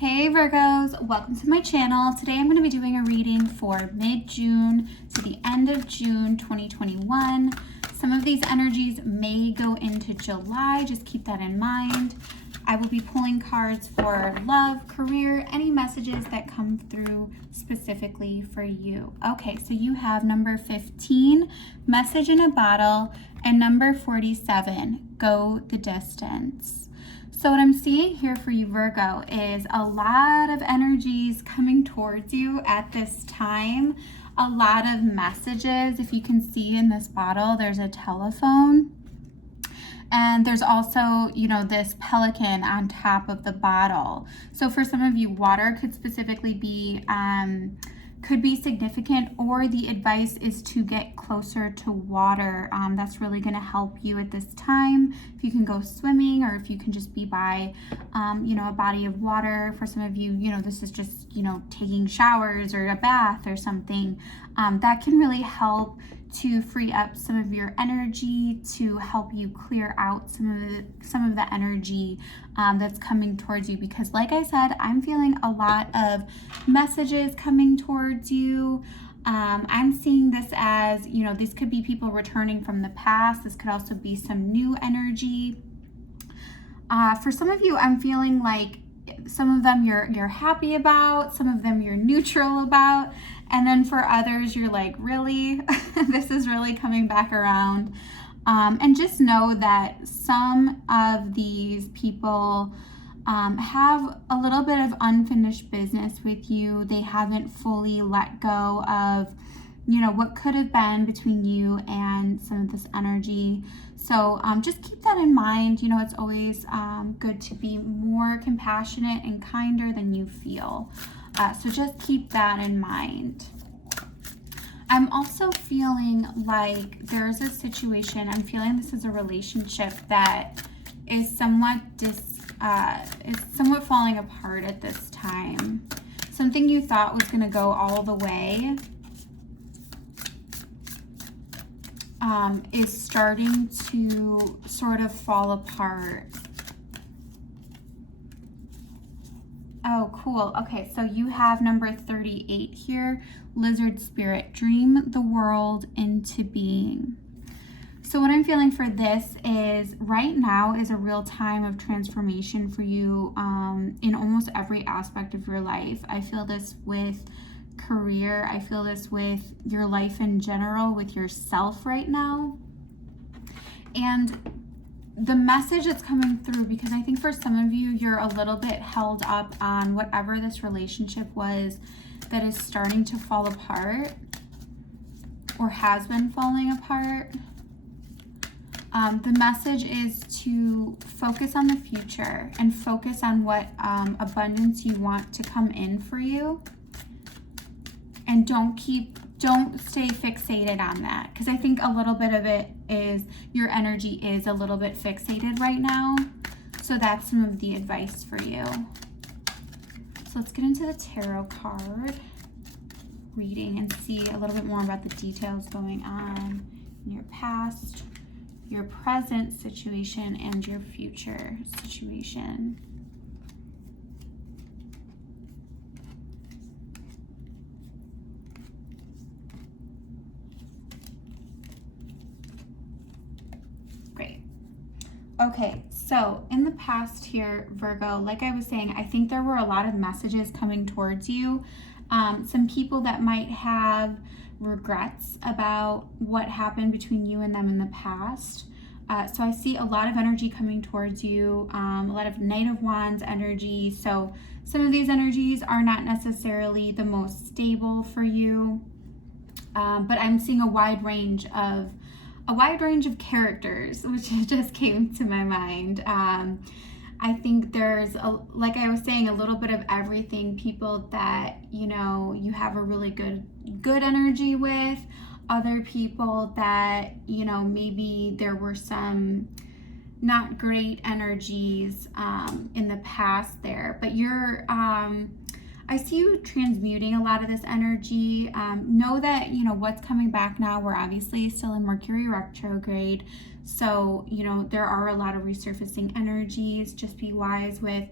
Hey Virgos, welcome to my channel. Today I'm going to be doing a reading for mid-June to the end of June 2021. Some of these energies may go into July, just keep that in mind. I will be pulling cards for love, career, any messages that come through specifically for you. Okay, so you have number 15, message in a bottle, and number 47, go the distance. So what I'm seeing here for you, Virgo, is a lot of energies coming towards you at this time. A lot of messages. If you can see in this bottle, there's a telephone. And there's also, this pelican on top of the bottle. So for some of you, water could specifically be could be significant, or the advice is to get closer to water. That's really going to help you at this time. If you can go swimming, or if you can just be by, a body of water. For some of you, this is just, taking showers or a bath or something. That can really help to free up some of your energy, to help you clear out some of the energy that's coming towards you, because like I said, I'm feeling a lot of messages coming towards you. I'm seeing this as, this could be people returning from the past. This could also be some new energy. For some of you, I'm feeling like some of them you're happy about, some of them you're neutral about, and then for others you're like, really? This is really coming back around. And just know that some of these people have a little bit of unfinished business with you. They haven't fully let go of, what could have been between you and some of this energy. So just keep that in mind. It's always good to be more compassionate and kinder than you feel. So just keep that in mind. I'm also feeling like there's a situation, I'm feeling this is a relationship that is somewhat falling apart at this time. Something you thought was going to go all the way is starting to sort of fall apart. Oh, cool. Okay, so you have number 38 here, lizard spirit, dream the world into being. So what I'm feeling for this is right now is a real time of transformation for you in almost every aspect of your life. I feel this with career. I feel this with your life in general, with yourself right now. And the message that's coming through, because I think for some of you, you're a little bit held up on whatever this relationship was that is starting to fall apart or has been falling apart. The message is to focus on the future and focus on what abundance you want to come in for you. And don't stay fixated on that, because I think a little bit of it is your energy is a little bit fixated right now. So that's some of the advice for you. So let's get into the tarot card reading and see a little bit more about the details going on in your past, your present situation, and your future situation. Okay, so in the past here, Virgo, like I was saying, I think there were a lot of messages coming towards you. Some people that might have regrets about what happened between you and them in the past. So I see a lot of energy coming towards you, a lot of Knight of Wands energy. So some of these energies are not necessarily the most stable for you, but I'm seeing a wide range of characters, which just came to my mind. I think there's, like I was saying, a little bit of everything. People that, you have a really good energy with. Other people that, maybe there were some not great energies in the past there. But I see you transmuting a lot of this energy. Know that, what's coming back now, we're obviously still in Mercury retrograde. So, there are a lot of resurfacing energies. Just be wise with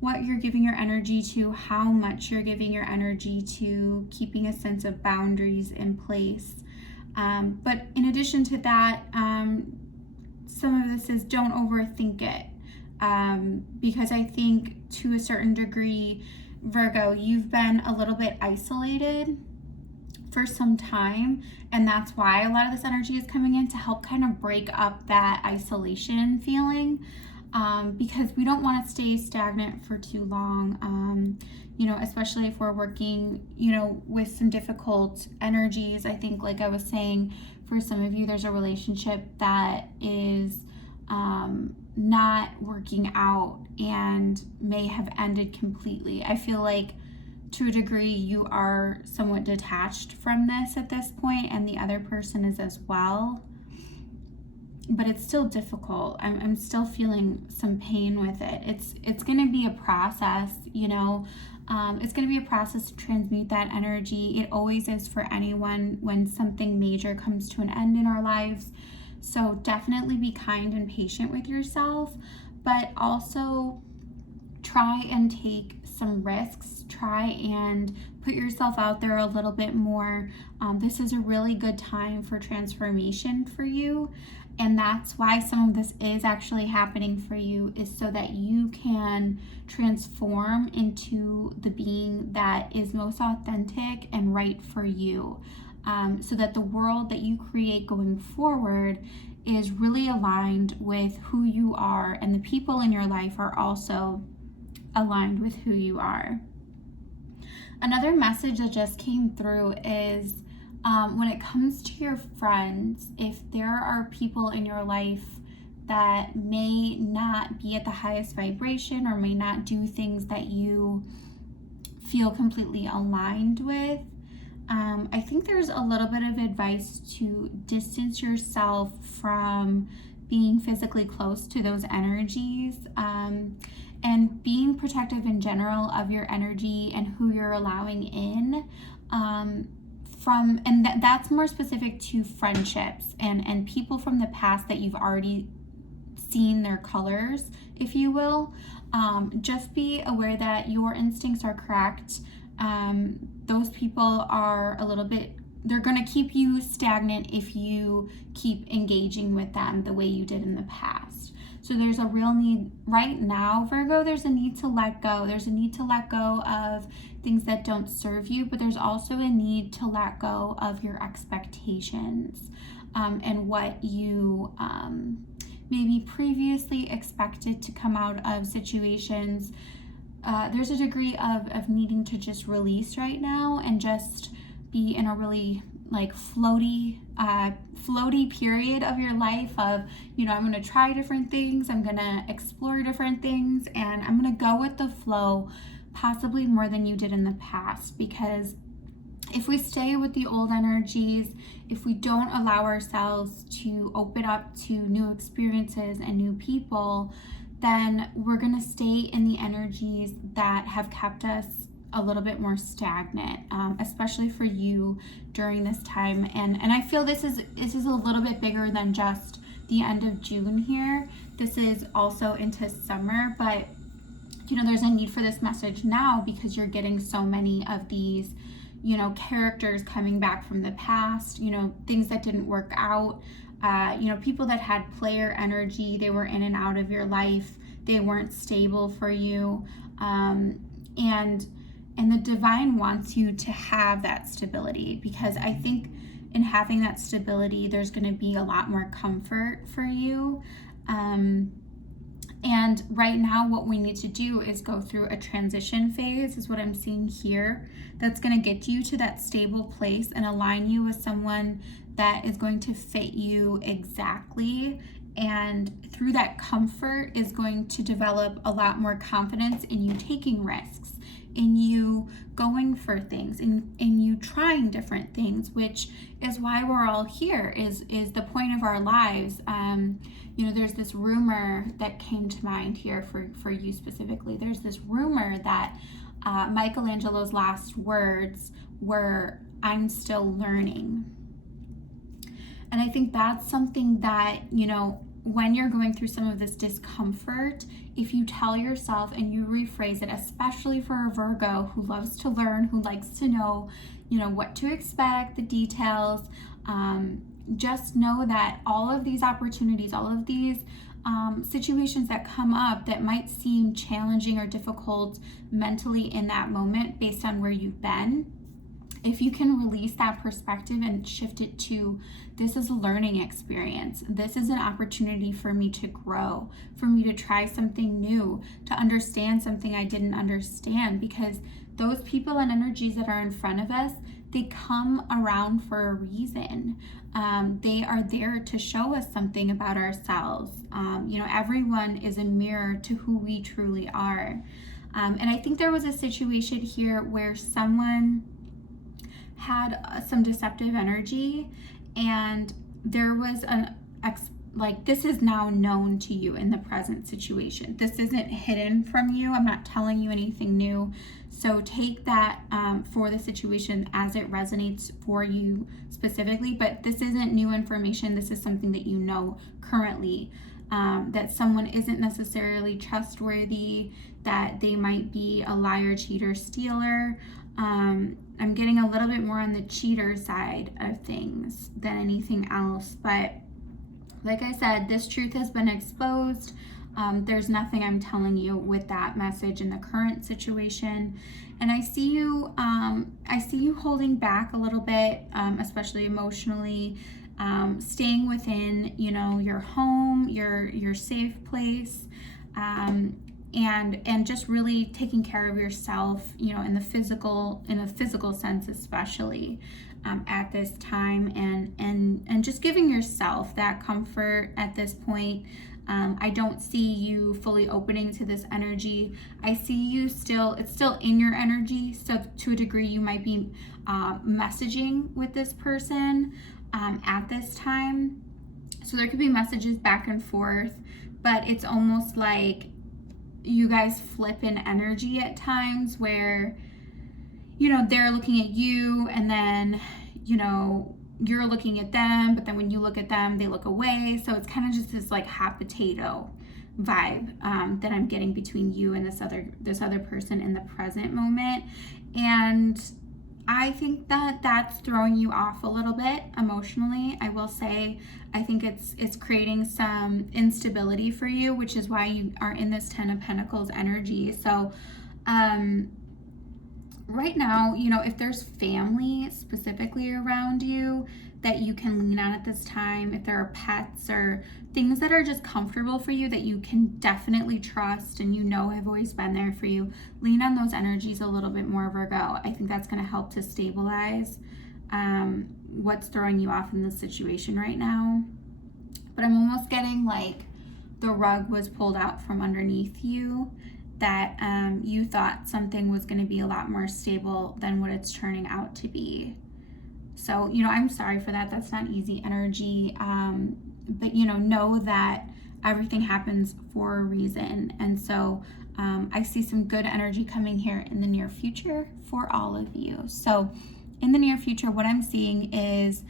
what you're giving your energy to, how much you're giving your energy to, keeping a sense of boundaries in place. But in addition to that, some of this is don't overthink it. Because I think to a certain degree, Virgo, you've been a little bit isolated for some time, and that's why a lot of this energy is coming in to help kind of break up that isolation feeling, because we don't want to stay stagnant for too long, especially if we're working, with some difficult energies. I think, like I was saying, for some of you, there's a relationship that is not working out and may have ended completely. I feel like to a degree you are somewhat detached from this at this point, and the other person is as well, but it's still difficult. I'm still feeling some pain with it. It's going to be a process, it's going to be a process to transmute that energy. It always is for anyone when something major comes to an end in our lives. So definitely be kind and patient with yourself, but also try and take some risks. Try and put yourself out there a little bit more. This is a really good time for transformation for you. And that's why some of this is actually happening for you, is so that you can transform into the being that is most authentic and right for you. So that the world that you create going forward is really aligned with who you are, and the people in your life are also aligned with who you are. Another message that just came through is when it comes to your friends, if there are people in your life that may not be at the highest vibration or may not do things that you feel completely aligned with, I think there's a little bit of advice to distance yourself from being physically close to those energies, and being protective in general of your energy and who you're allowing in. That's more specific to friendships and people from the past that you've already seen their colors, if you will. Just be aware that your instincts are correct. Those people are they're going to keep you stagnant if you keep engaging with them the way you did in the past. So there's a real need right now, Virgo, there's a need to let go. There's a need to let go of things that don't serve you, but there's also a need to let go of your expectations, and what you maybe previously expected to come out of situations. There's a degree of needing to just release right now and just be in a really floaty period of your life of, I'm going to try different things, I'm going to explore different things, and I'm going to go with the flow, possibly more than you did in the past. Because if we stay with the old energies, if we don't allow ourselves to open up to new experiences and new people, then we're going to stay in the energies that have kept us a little bit more stagnant, especially for you during this time. And I feel this is a little bit bigger than just the end of June here. This is also into summer, but there's a need for this message now because you're getting so many of these, characters coming back from the past, things that didn't work out, people that had player energy, they were in and out of your life, they weren't stable for you, and the divine wants you to have that stability, because I think in having that stability, there's going to be a lot more comfort for you. And right now, what we need to do is go through a transition phase, is what I'm seeing here. That's going to get you to that stable place and align you with someone that is going to fit you exactly. And through that comfort is going to develop a lot more confidence in you taking risks, in you going for things, in you trying different things, which is why we're all here, is the point of our lives. There's this rumor that came to mind here for you specifically. There's this rumor that Michelangelo's last words were, "I'm still learning." And I think that's something that, when you're going through some of this discomfort, if you tell yourself and you rephrase it, especially for a Virgo who loves to learn, who likes to know, what to expect, the details, just know that all of these opportunities, all of these situations that come up that might seem challenging or difficult mentally in that moment based on where you've been, if you can release that perspective and shift it to, this is a learning experience. This is an opportunity for me to grow, for me to try something new, to understand something I didn't understand, because those people and energies that are in front of us, they come around for a reason. They are there to show us something about ourselves. Everyone is a mirror to who we truly are. And I think there was a situation here where someone had some deceptive energy, and there was this is now known to you in the present situation. This isn't hidden from you. I'm not telling you anything new. So take that for the situation as it resonates for you specifically, but this isn't new information. This is something that you know currently, that someone isn't necessarily trustworthy, that they might be a liar, cheater, stealer. I'm getting a little bit more on the cheater side of things than anything else, but like I said, this truth has been exposed. There's nothing I'm telling you with that message in the current situation. And I see you holding back a little bit, especially emotionally, staying within, your home, your safe place, and just really taking care of yourself, in a physical sense, especially. At this time, and just giving yourself that comfort at this point. I don't see you fully opening to this energy. I see you it's still in your energy. So to a degree, you might be messaging with this person at this time. So there could be messages back and forth, but it's almost like you guys flip in energy at times where they're looking at you, and then, you're looking at them, but then when you look at them, they look away. So it's kind of just this like hot potato vibe that I'm getting between you and this other person in the present moment. And I think that that's throwing you off a little bit emotionally. I will say, I think it's creating some instability for you, which is why you are in this 10 of Pentacles energy. So, right now, if there's family specifically around you that you can lean on at this time, if there are pets or things that are just comfortable for you that you can definitely trust and have always been there for you, lean on those energies a little bit more, Virgo. I think that's going to help to stabilize what's throwing you off in this situation right now. But I'm almost getting like the rug was pulled out from underneath you, that you thought something was going to be a lot more stable than what it's turning out to be. So, I'm sorry for that. That's not easy energy. But, know that everything happens for a reason. And so I see some good energy coming here in the near future for all of you. So in the near future, what I'm seeing is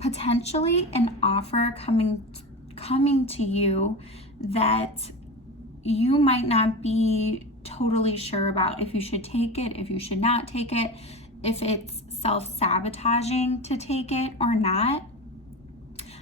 potentially an offer coming to you that you might not be totally sure about if you should take it, if you should not take it, if it's self-sabotaging to take it or not.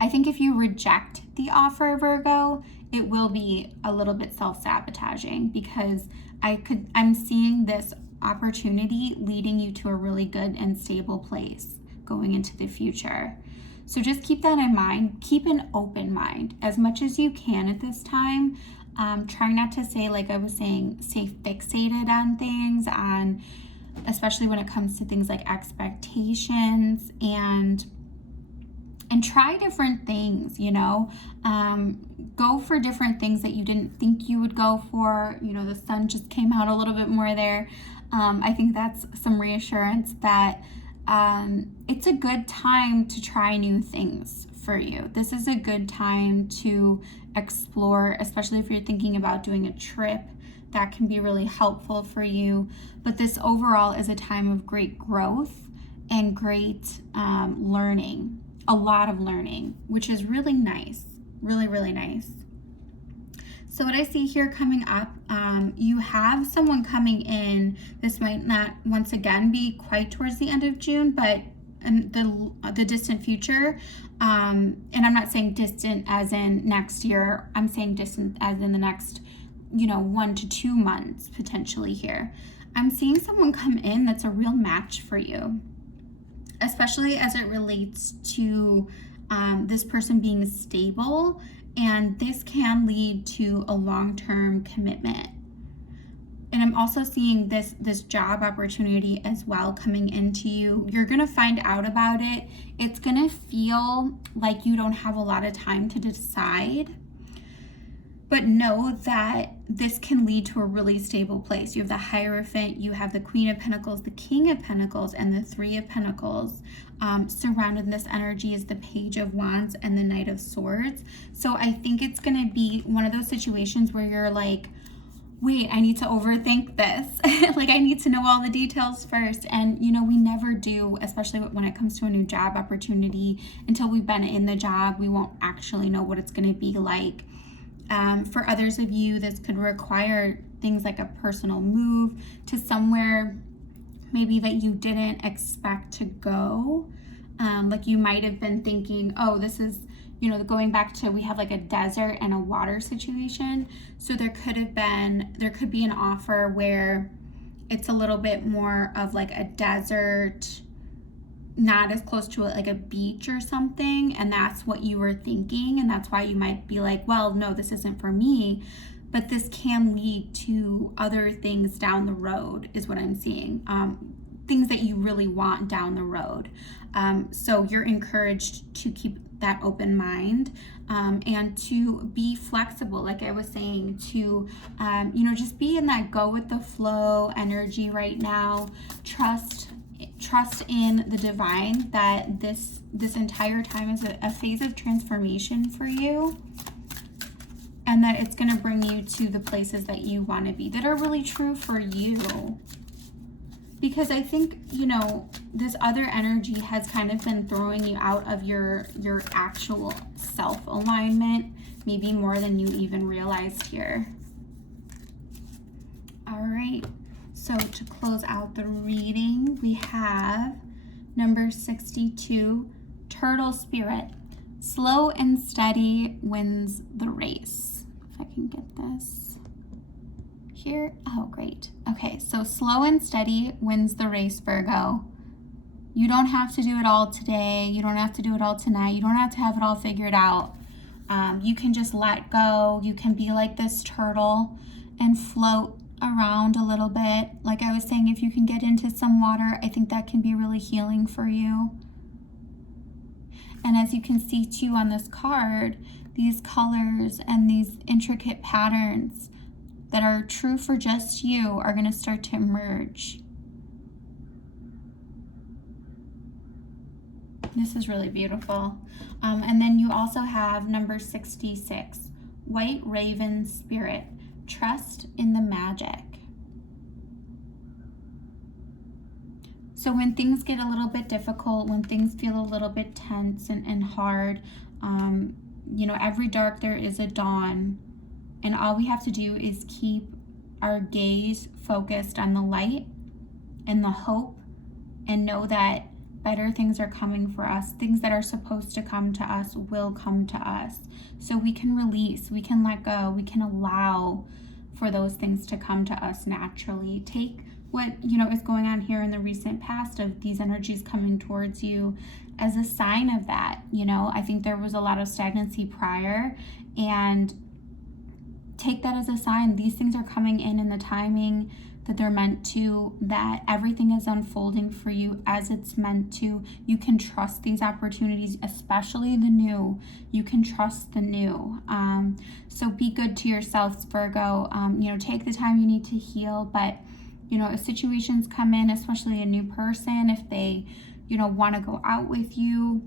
I think if you reject the offer, Virgo, it will be a little bit self-sabotaging, because I'm seeing this opportunity leading you to a really good and stable place going into the future. So just keep that in mind. Keep an open mind as much as you can at this time. Try not to say, like I was saying, stay fixated on things, especially when it comes to things like expectations, and try different things, go for different things that you didn't think you would go for. The sun just came out a little bit more there. I think that's some reassurance that it's a good time to try new things for you. This is a good time to explore, especially if you're thinking about doing a trip. That can be really helpful for you. But this overall is a time of great growth and great learning, a lot of learning, which is really nice, Really, really nice. So what I see here coming up, you have someone coming in. This might not, once again, be quite towards the end of June, but in the distant future. And I'm not saying distant as in next year. I'm saying distant as in the next, 1 to 2 months potentially here. I'm seeing someone come in that's a real match for you, especially as it relates to this person being stable. And this can lead to a long-term commitment. And I'm also seeing this job opportunity as well coming into you. You're gonna find out about it. It's gonna feel like you don't have a lot of time to decide, but know that this can lead to a really stable place. You have the Hierophant, you have the Queen of Pentacles, the King of Pentacles, and the Three of Pentacles. Surrounding this energy is the Page of Wands and the Knight of Swords. So I think it's gonna be one of those situations where you're like, wait, I need to overthink this. Like, I need to know all the details first. And, we never do, especially when it comes to a new job opportunity. Until we've been in the job, we won't actually know what it's going to be like. For others of you, this could require things like a personal move to somewhere maybe that you didn't expect to go. Like you might have been thinking, oh, this is, going back to, we have like a desert and a water situation. So there could be an offer where it's a little bit more of like a desert, not as close to like a beach or something. And that's what you were thinking. And that's why you might be like, well, no, this isn't for me. But this can lead to other things down the road is what I'm seeing. Things that you really want down the road. So you're encouraged to keep that open mind and to be flexible, like I was saying, to just be in that go with the flow energy right now. Trust in the divine, that this entire time is a phase of transformation for you, and that it's going to bring you to the places that you want to be, that are really true for you. Because I think, this other energy has kind of been throwing you out of your actual self-alignment, maybe more than you even realized here. All right, so to close out the reading, we have number 62, Turtle Spirit. Slow and steady wins the race. If I can get this here. Oh, great. Okay, so slow and steady wins the race, Virgo. You don't have to do it all today. You don't have to do it all tonight. You don't have to have it all figured out. You can just let go. You can be like this turtle and float around a little bit. Like I was saying, if you can get into some water, I think that can be really healing for you. And as you can see too on this card, these colors and these intricate patterns that are true for just you are going to start to emerge. This is really beautiful. And then you also have number 66, White Raven Spirit. Trust in the magic. So when things get a little bit difficult, when things feel a little bit tense and hard, every dark there is a dawn. And all we have to do is keep our gaze focused on the light and the hope, and know that better things are coming for us. Things that are supposed to come to us will come to us. So we can release, we can let go, we can allow for those things to come to us naturally. Take what is going on here in the recent past of these energies coming towards you as a sign of that. I think there was a lot of stagnancy prior, and take that as a sign. These things are coming in the timing that they're meant to, that everything is unfolding for you as it's meant to. You can trust these opportunities, especially the new. You can trust the new. So be good to yourselves, Virgo. Take the time you need to heal, but if situations come in, especially a new person, if they want to go out with you,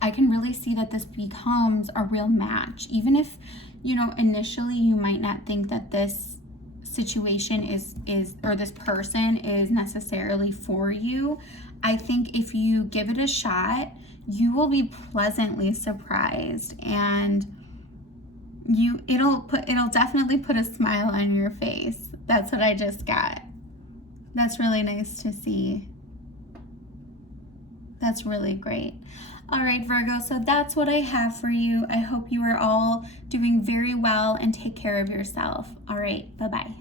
I can really see that this becomes a real match. Even if initially you might not think that this situation is or this person is necessarily for you, I think if you give it a shot, you will be pleasantly surprised. And it'll definitely put a smile on your face. That's what I just got. That's really nice to see. That's really great. All right, Virgo, so that's what I have for you. I hope you are all doing very well and take care of yourself. All right, bye-bye.